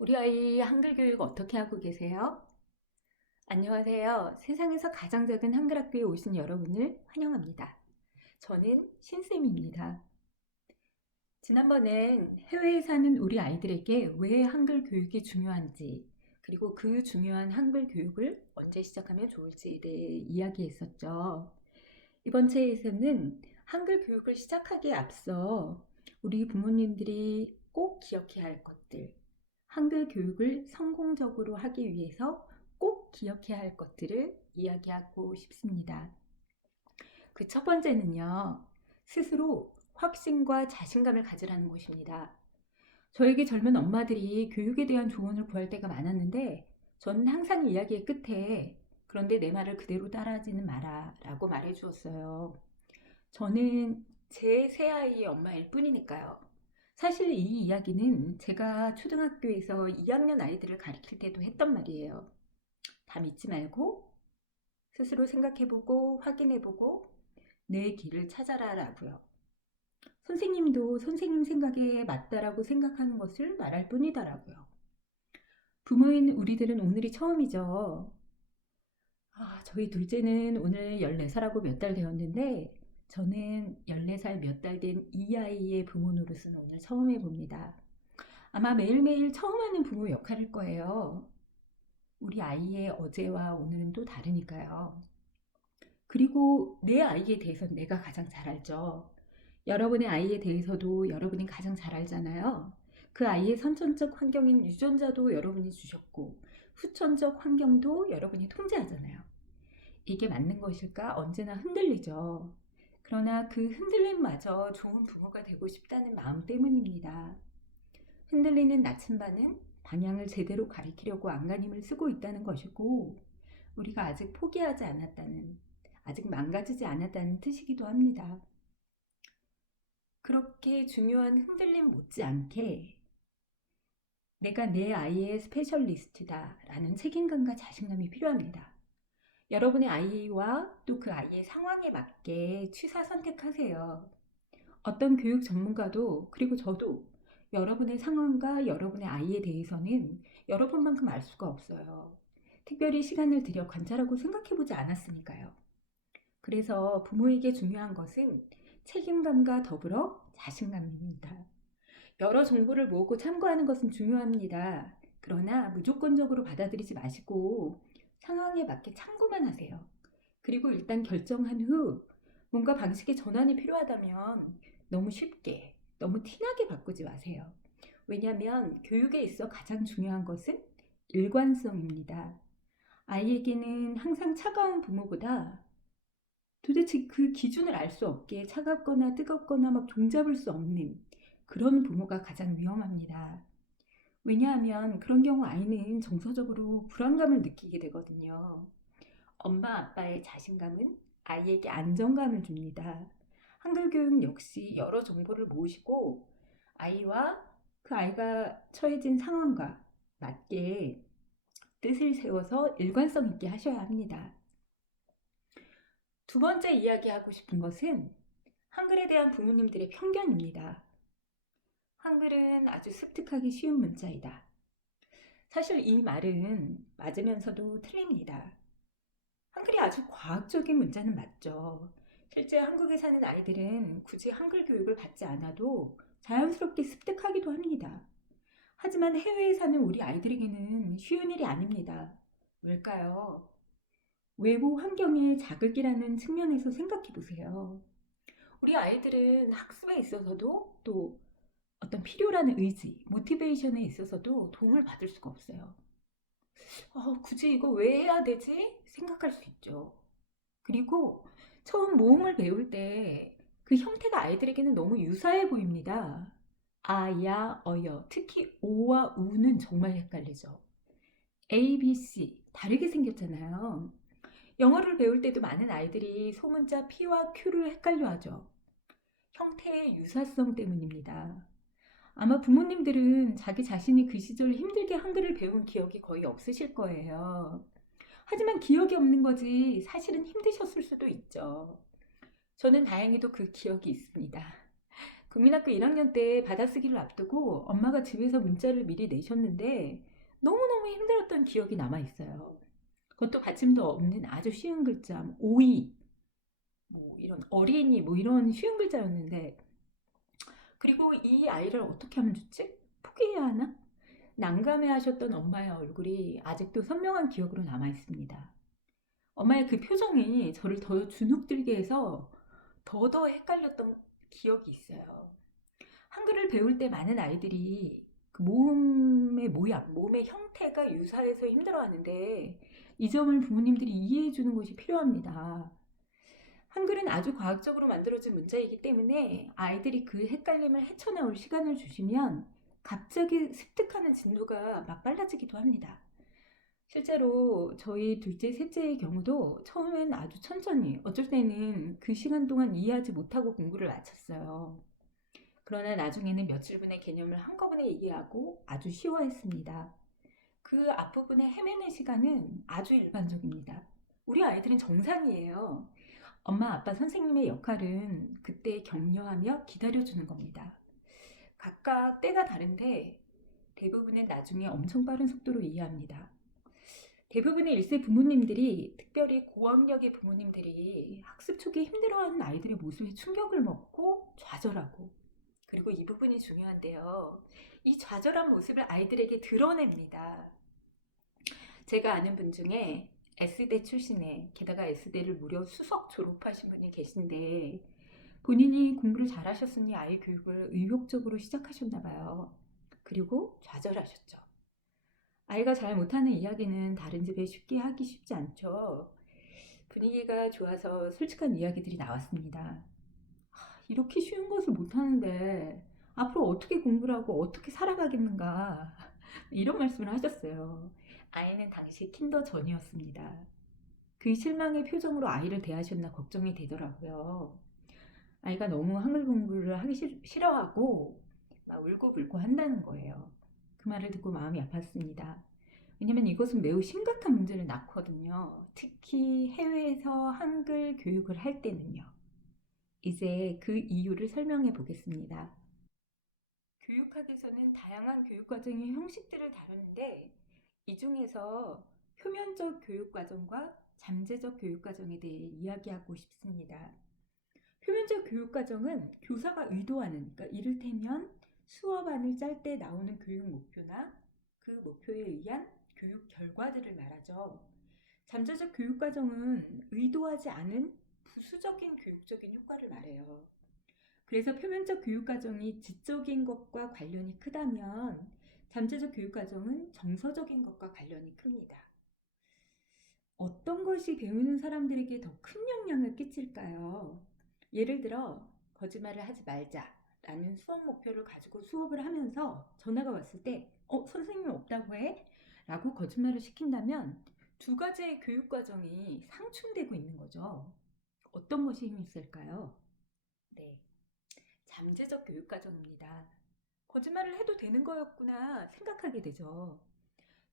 우리 아이 한글 교육 어떻게 하고 계세요? 안녕하세요. 세상에서 가장 작은 한글 학교에 오신 여러분을 환영합니다. 저는 신쌤입니다. 지난번엔 해외에 사는 우리 아이들에게 왜 한글 교육이 중요한지, 그리고 그 중요한 한글 교육을 언제 시작하면 좋을지에 대해 이야기했었죠. 이번 회에서는 한글 교육을 시작하기에 앞서 우리 부모님들이 꼭 기억해야 할 것들, 한글 교육을 성공적으로 하기 위해서 꼭 기억해야 할 것들을 이야기하고 싶습니다. 그 첫 번째는요, 스스로 확신과 자신감을 가지라는 것입니다. 저에게 젊은 엄마들이 교육에 대한 조언을 구할 때가 많았는데, 저는 항상 이야기의 끝에 그런데 내 말을 그대로 따라하지는 마라 라고 말해 주었어요. 저는 제 새 아이의 엄마일 뿐이니까요. 사실 이 이야기는 제가 초등학교에서 2학년 아이들을 가르칠 때도 했던 말이에요. 다 믿지 말고 스스로 생각해보고 확인해보고 내 길을 찾아라 라고요. 선생님도 선생님 생각에 맞다라고 생각하는 것을 말할 뿐이다라고요. 부모인 우리들은 오늘이 처음이죠. 저희 둘째는 오늘 14살하고 몇 달 되었는데 저는 14살 몇 달 된 이 아이의 부모 노릇은 오늘 처음 해봅니다. 아마 매일매일 처음 하는 부모 역할일 거예요. 우리 아이의 어제와 오늘은 또 다르니까요. 그리고 내 아이에 대해서 내가 가장 잘 알죠. 여러분의 아이에 대해서도 여러분이 가장 잘 알잖아요. 그 아이의 선천적 환경인 유전자도 여러분이 주셨고 후천적 환경도 여러분이 통제하잖아요. 이게 맞는 것일까? 언제나 흔들리죠. 그러나 그 흔들림마저 좋은 부모가 되고 싶다는 마음 때문입니다. 흔들리는 나침반은 방향을 제대로 가리키려고 안간힘을 쓰고 있다는 것이고, 우리가 아직 포기하지 않았다는, 아직 망가지지 않았다는 뜻이기도 합니다. 그렇게 중요한 흔들림 못지않게 내가 내 아이의 스페셜리스트다 라는 책임감과 자신감이 필요합니다. 여러분의 아이와 또 그 아이의 상황에 맞게 취사 선택하세요. 어떤 교육 전문가도 그리고 저도 여러분의 상황과 여러분의 아이에 대해서는 여러분만큼 알 수가 없어요. 특별히 시간을 들여 관찰하고 생각해보지 않았으니까요. 그래서 부모에게 중요한 것은 책임감과 더불어 자신감입니다. 여러 정보를 모으고 참고하는 것은 중요합니다. 그러나 무조건적으로 받아들이지 마시고 상황에 맞게 참고만 하세요. 그리고 일단 결정한 후 뭔가 방식의 전환이 필요하다면 너무 쉽게, 너무 티나게 바꾸지 마세요. 왜냐하면 교육에 있어 가장 중요한 것은 일관성입니다. 아이에게는 항상 차가운 부모보다 도대체 그 기준을 알 수 없게 차갑거나 뜨겁거나 막 종잡을 수 없는 그런 부모가 가장 위험합니다. 왜냐하면 그런 경우 아이는 정서적으로 불안감을 느끼게 되거든요. 엄마 아빠의 자신감은 아이에게 안정감을 줍니다. 한글 교육 역시 여러 정보를 모으시고 아이와 그 아이가 처해진 상황과 맞게 뜻을 세워서 일관성 있게 하셔야 합니다. 두 번째 이야기하고 싶은 것은 한글에 대한 부모님들의 편견입니다. 한글은 아주 습득하기 쉬운 문자이다. 사실 이 말은 맞으면서도 틀립니다. 한글이 아주 과학적인 문자는 맞죠. 실제 한국에 사는 아이들은 굳이 한글 교육을 받지 않아도 자연스럽게 습득하기도 합니다. 하지만 해외에 사는 우리 아이들에게는 쉬운 일이 아닙니다. 왜일까요? 외부 환경의 자극이라는 측면에서 생각해 보세요. 우리 아이들은 학습에 있어서도 또 어떤 필요라는 의지, 모티베이션에 있어서도 도움을 받을 수가 없어요. 굳이 이거 왜 해야 되지? 생각할 수 있죠. 그리고 처음 모음을 배울 때 그 형태가 아이들에게는 너무 유사해 보입니다. 아, 야, 어여. 특히 오와 우는 정말 헷갈리죠. A, B, C 다르게 생겼잖아요. 영어를 배울 때도 많은 아이들이 소문자 P와 Q를 헷갈려 하죠. 형태의 유사성 때문입니다. 아마 부모님들은 자기 자신이 그 시절 힘들게 한글을 배운 기억이 거의 없으실 거예요. 하지만 기억이 없는 거지 사실은 힘드셨을 수도 있죠. 저는 다행히도 그 기억이 있습니다. 국민학교 1학년 때 받아쓰기를 앞두고 엄마가 집에서 문자를 미리 내셨는데 너무너무 힘들었던 기억이 남아있어요. 그것도 받침도 없는 아주 쉬운 글자, 오이, 뭐 이런 어린이, 뭐 이런 쉬운 글자였는데, 그리고 이 아이를 어떻게 하면 좋지? 포기해야 하나? 난감해 하셨던 엄마의 얼굴이 아직도 선명한 기억으로 남아있습니다. 엄마의 그 표정이 저를 더 주눅들게 해서 더더 헷갈렸던 기억이 있어요. 한글을 배울 때 많은 아이들이 그 몸의 모양, 몸의 형태가 유사해서 힘들어하는데 이 점을 부모님들이 이해해 주는 것이 필요합니다. 한글은 아주 과학적으로 만들어진 문자이기 때문에 아이들이 그 헷갈림을 헤쳐나올 시간을 주시면 갑자기 습득하는 진도가 막 빨라지기도 합니다. 실제로 저희 둘째, 셋째의 경우도 처음엔 아주 천천히, 어쩔 때는 그 시간 동안 이해하지 못하고 공부를 마쳤어요. 그러나 나중에는 며칠분의 개념을 한꺼번에 이해하고 아주 쉬워했습니다. 그 앞부분에 헤매는 시간은 아주 일반적입니다. 우리 아이들은 정상이에요. 엄마, 아빠, 선생님의 역할은 그때 격려하며 기다려주는 겁니다. 각각 때가 다른데 대부분은 나중에 엄청 빠른 속도로 이해합니다. 대부분의 1세 부모님들이, 특별히 고학력의 부모님들이 학습 초기 힘들어하는 아이들의 모습에 충격을 먹고 좌절하고, 그리고 이 부분이 중요한데요. 이 좌절한 모습을 아이들에게 드러냅니다. 제가 아는 분 중에 S대 출신에, 게다가 S대를 무려 수석 졸업하신 분이 계신데 본인이 공부를 잘하셨으니 아이 교육을 의욕적으로 시작하셨나 봐요. 그리고 좌절하셨죠. 아이가 잘 못하는 이야기는 다른 집에 쉽게 하기 쉽지 않죠. 분위기가 좋아서 솔직한 이야기들이 나왔습니다. 이렇게 쉬운 것을 못하는데 앞으로 어떻게 공부를 하고 어떻게 살아가겠는가, 이런 말씀을 하셨어요. 아이는 당시 킨더 전이었습니다. 그 실망의 표정으로 아이를 대하셨나 걱정이 되더라고요. 아이가 너무 한글 공부를 하기 싫어하고 막 울고불고 한다는 거예요. 그 말을 듣고 마음이 아팠습니다. 왜냐면 이것은 매우 심각한 문제를 낳거든요. 특히 해외에서 한글 교육을 할 때는요. 이제 그 이유를 설명해 보겠습니다. 교육학에서는 다양한 교육과정의 형식들을 다루는데 이 중에서 표면적 교육과정과 잠재적 교육과정에 대해 이야기하고 싶습니다. 표면적 교육과정은 교사가 의도하는, 그러니까 이를테면 수업안을 짤 때 나오는 교육 목표나 그 목표에 의한 교육 결과들을 말하죠. 잠재적 교육과정은 의도하지 않은 부수적인 교육적인 효과를 말해요. 그래서 표면적 교육과정이 지적인 것과 관련이 크다면 잠재적 교육과정은 정서적인 것과 관련이 큽니다. 어떤 것이 배우는 사람들에게 더 큰 영향을 끼칠까요? 예를 들어 거짓말을 하지 말자라는 수업 목표를 가지고 수업을 하면서 전화가 왔을 때 선생님이 없다고 해? 라고 거짓말을 시킨다면 두 가지의 교육과정이 상충되고 있는 거죠. 어떤 것이 힘이 있을까요? 네, 잠재적 교육과정입니다. 거짓말을 해도 되는 거였구나 생각하게 되죠.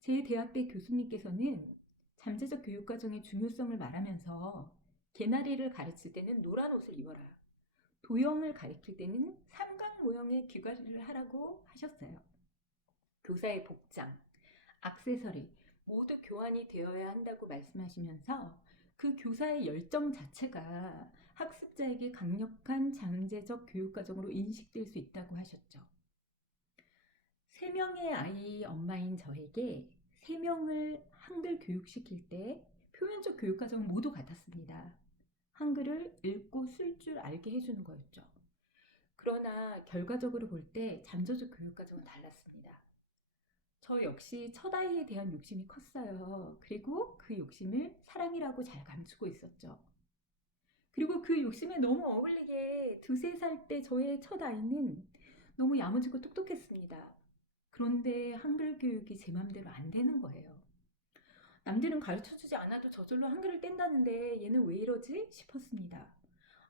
제 대학 때 교수님께서는 잠재적 교육과정의 중요성을 말하면서 개나리를 가르칠 때는 노란 옷을 입어라, 도형을 가리킬 때는 삼각 모형의 귀걸이를 하라고 하셨어요. 교사의 복장, 액세서리 모두 교환이 되어야 한다고 말씀하시면서 그 교사의 열정 자체가 학습자에게 강력한 잠재적 교육과정으로 인식될 수 있다고 하셨죠. 3명의 아이 엄마인 저에게 3명을 한글 교육시킬 때 표면적 교육과정은 모두 같았습니다. 한글을 읽고 쓸 줄 알게 해주는 거였죠. 그러나 결과적으로 볼 때 잠재적 교육과정은 달랐습니다. 저 역시 첫 아이에 대한 욕심이 컸어요. 그리고 그 욕심을 사랑이라고 잘 감추고 있었죠. 그리고 그 욕심에 너무 어울리게 2~3살 때 저의 첫 아이는 너무 야무지고 똑똑했습니다. 그런데 한글 교육이 제 맘대로 안 되는 거예요. 남들은 가르쳐주지 않아도 저절로 한글을 뗀다는데 얘는 왜 이러지 싶었습니다.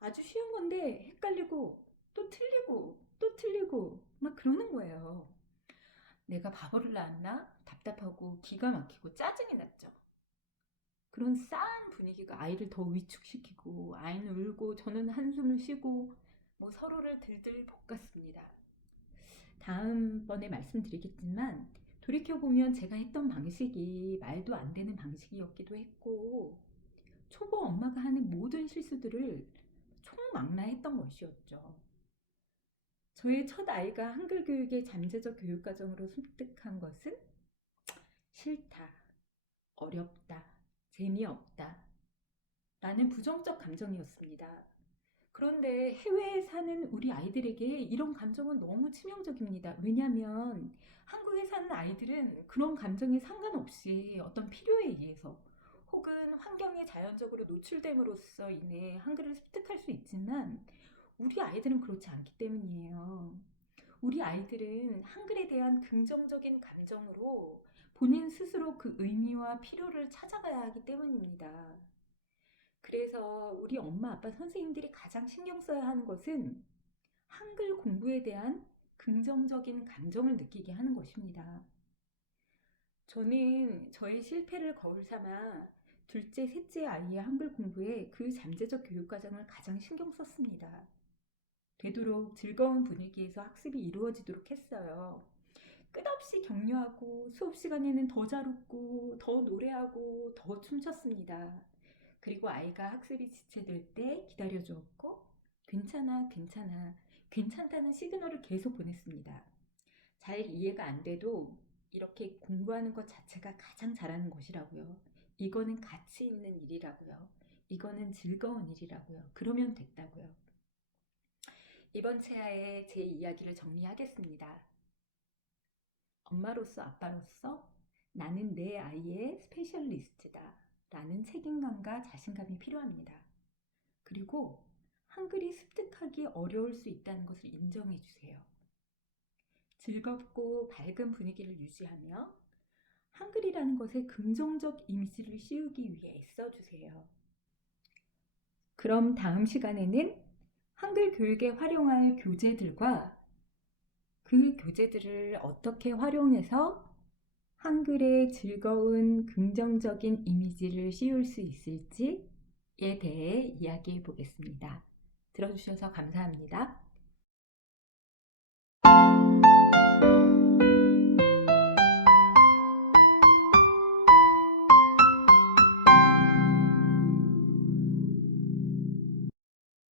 아주 쉬운 건데 헷갈리고 또 틀리고 또 틀리고 막 그러는 거예요. 내가 바보를 낳았나? 답답하고 기가 막히고 짜증이 났죠. 그런 싸한 분위기가 아이를 더 위축시키고 아이는 울고 저는 한숨을 쉬고 뭐 서로를 들들 볶았습니다. 다음번에 말씀드리겠지만 돌이켜보면 제가 했던 방식이 말도 안 되는 방식이었기도 했고 초보 엄마가 하는 모든 실수들을 총망라했던 것이었죠. 저의 첫 아이가 한글 교육의 잠재적 교육 과정으로 습득한 것은 싫다, 어렵다, 재미없다 라는 부정적 감정이었습니다. 그런데 해외에 사는 우리 아이들에게 이런 감정은 너무 치명적입니다. 왜냐하면 한국에 사는 아이들은 그런 감정에 상관없이 어떤 필요에 의해서 혹은 환경에 자연적으로 노출됨으로써 인해 한글을 습득할 수 있지만 우리 아이들은 그렇지 않기 때문이에요. 우리 아이들은 한글에 대한 긍정적인 감정으로 본인 스스로 그 의미와 필요를 찾아가야 하기 때문입니다. 그래서 우리 엄마, 아빠, 선생님들이 가장 신경 써야 하는 것은 한글 공부에 대한 긍정적인 감정을 느끼게 하는 것입니다. 저는 저의 실패를 거울 삼아 둘째, 셋째 아이의 한글 공부에 그 잠재적 교육 과정을 가장 신경 썼습니다. 되도록 즐거운 분위기에서 학습이 이루어지도록 했어요. 끝없이 격려하고 수업 시간에는 더 잘 웃고 더 노래하고 더 춤췄습니다. 그리고 아이가 학습이 지체될 때 기다려주었고 괜찮아, 괜찮아, 괜찮다는 시그널을 계속 보냈습니다. 잘 이해가 안 돼도 이렇게 공부하는 것 자체가 가장 잘하는 것이라고요. 이거는 가치 있는 일이라고요. 이거는 즐거운 일이라고요. 그러면 됐다고요. 이번 체화에 제 이야기를 정리하겠습니다. 엄마로서 아빠로서 나는 내 아이의 스페셜리스트다 라는 책임감과 자신감이 필요합니다. 그리고 한글이 습득하기 어려울 수 있다는 것을 인정해 주세요. 즐겁고 밝은 분위기를 유지하며 한글이라는 것에 긍정적 이미지를 씌우기 위해 애써주세요. 그럼 다음 시간에는 한글 교육에 활용할 교재들과 그 교재들을 어떻게 활용해서 한글의 즐거운 긍정적인 이미지를 씌울 수 있을지에 대해 이야기해 보겠습니다. 들어주셔서 감사합니다.